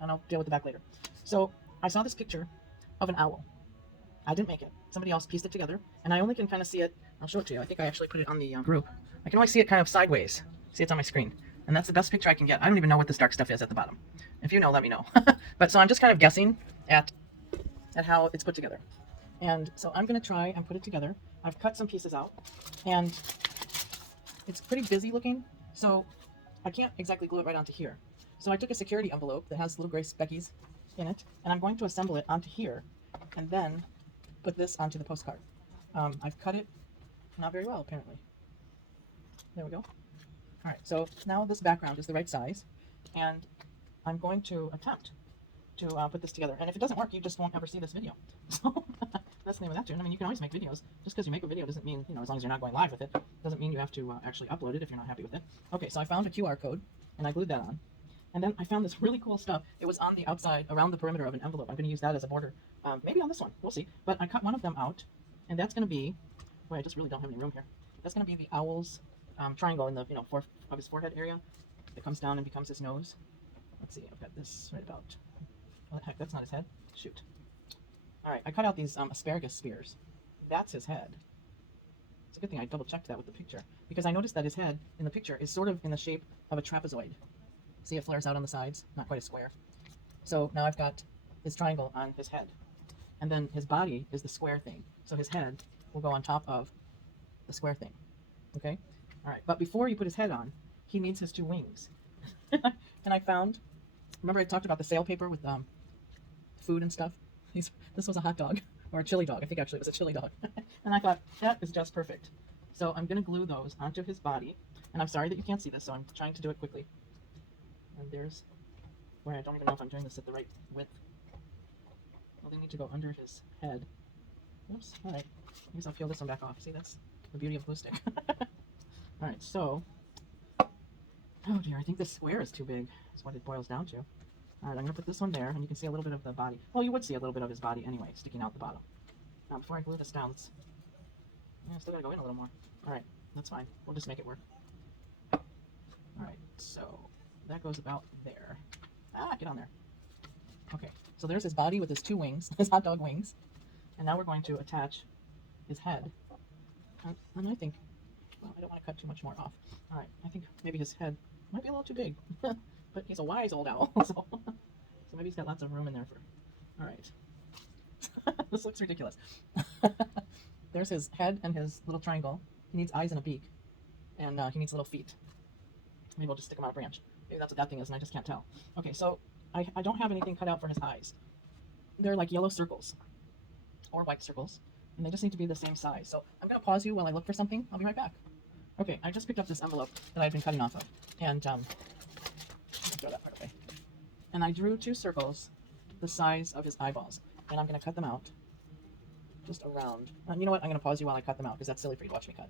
and I'll deal with the back later. So I saw this picture of an owl. I didn't make it. Somebody else pieced it together, and I only can kind of see it. I'll show it to you. I think I actually put it on the group. I can only see it kind of sideways. See, it's on my screen, and that's the best picture I can get. I don't even know what this dark stuff is at the bottom. If you know, let me know. But so I'm just kind of guessing at how it's put together. And so I'm going to try and put it together. I've cut some pieces out, and it's pretty busy looking, so I can't exactly glue it right onto here. So I took a security envelope that has little gray speckies in it, and I'm going to assemble it onto here, and then put this onto the postcard. I've cut it not very well, apparently. There we go. All right, so now this background is the right size, and I'm going to attempt to put this together. And if it doesn't work, you just won't ever see this video. So that's the name of that tune. I mean, you can always make videos. Just because you make a video doesn't mean, as long as you're not going live with it, doesn't mean you have to actually upload it if you're not happy with it. Okay, so I found a QR code, and I glued that on. And then I found this really cool stuff. It was on the outside, around the perimeter of an envelope. I'm going to use that as a border, maybe on this one. We'll see. But I cut one of them out, and that's going to be, boy, I just really don't have any room here. That's going to be the owl's triangle in the, of his forehead area that comes down and becomes his nose. Let's see, I've got this right about, what the heck, that's not his head? Shoot. All right, I cut out these asparagus spears. That's his head. It's a good thing I double checked that with the picture, because I noticed that his head in the picture is sort of in the shape of a trapezoid. See, it flares out on the sides, not quite a square. So now I've got his triangle on his head, and then his body is the square thing. So his head will go on top of the square thing. Okay? All right, but before you put his head on, he needs his two wings. And I found, remember I talked about the sale paper with food and stuff? This was a hot dog, or a chili dog. I think actually it was a chili dog. And I thought, that is just perfect. So I'm going to glue those onto his body. And I'm sorry that you can't see this, so I'm trying to do it quickly. And there's where I don't even know if I'm doing this at the right width. Well, they need to go under his head. Oops, all right. I guess I'll peel this one back off. See, that's the beauty of glue stick. All right, so, oh dear, I think this square is too big. That's what it boils down to. All right, I'm going to put this one there, and you can see a little bit of the body. Well, you would see a little bit of his body anyway, sticking out the bottom. Now, before I glue this down, I still got to go in a little more. All right, that's fine. We'll just make it work. All right, so that goes about there. Ah, get on there. Okay, so there's his body with his two wings, his hot dog wings. And now we're going to attach his head. And I think, well, I don't want to cut too much more off. All right, I think maybe his head might be a little too big. But he's a wise old owl, so maybe he's got lots of room in there for, all right. This looks ridiculous. There's his head and his little triangle. He needs eyes and a beak. And he needs little feet. Maybe we'll just stick him on a branch. Maybe that's what that thing is, and I just can't tell. Okay, so I don't have anything cut out for his eyes. They're like yellow circles, or white circles, and they just need to be the same size. So I'm going to pause you while I look for something. I'll be right back. Okay, I just picked up this envelope that I've been cutting off of, and throw that part away. And I drew two circles the size of his eyeballs, and I'm going to cut them out just around. You know what? I'm going to pause you while I cut them out, because that's silly for you to watch me cut.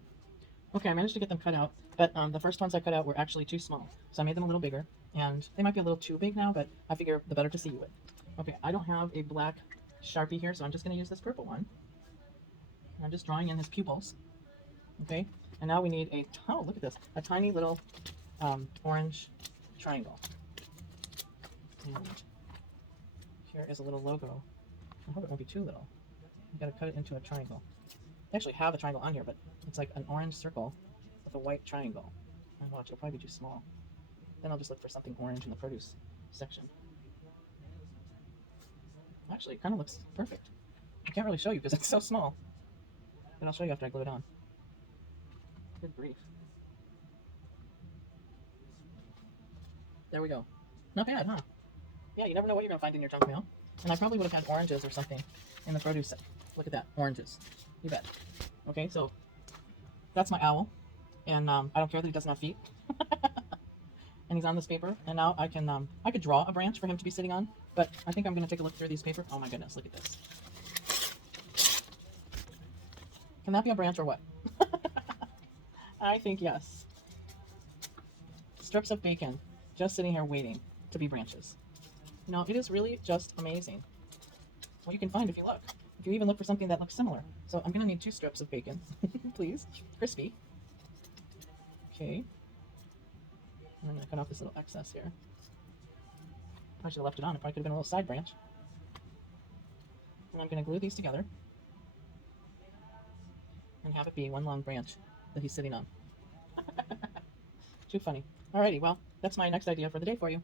Okay, I managed to get them cut out, but the first ones I cut out were actually too small, so I made them a little bigger, and they might be a little too big now, but I figure the better to see you with. Okay, I don't have a black Sharpie here, so I'm just going to use this purple one. And I'm just drawing in his pupils. Okay, and now we need oh, look at this, a tiny little orange triangle. And here is a little logo. I hope it won't be too little. I've got to cut it into a triangle. I actually have a triangle on here, but it's like an orange circle with a white triangle. And watch, it'll probably be too small. Then I'll just look for something orange in the produce section. Actually, it kind of looks perfect. I can't really show you because it's so small. But I'll show you after I glue it on. Good grief. There we go. Not bad, huh? Yeah, you never know what you're going to find in your junk mail. And I probably would have had oranges or something in the produce section. Look at that, oranges. You bet. Okay, so that's my owl. And I don't care that he doesn't have feet. And he's on this paper. And now I could draw a branch for him to be sitting on. But I think I'm going to take a look through these paper. Oh my goodness, look at this. Can that be a branch or what? I think yes. Strips of bacon just sitting here waiting to be branches. You know, it is really just amazing what you can find if you look. If you even look for something that looks similar. So I'm going to need 2 strips of bacon, please. Crispy. Okay. And I'm going to cut off this little excess here. I should have left it on. It probably could have been a little side branch. And I'm going to glue these together and have it be one long branch that he's sitting on. Too funny. Alrighty, well, that's my next idea for the day for you.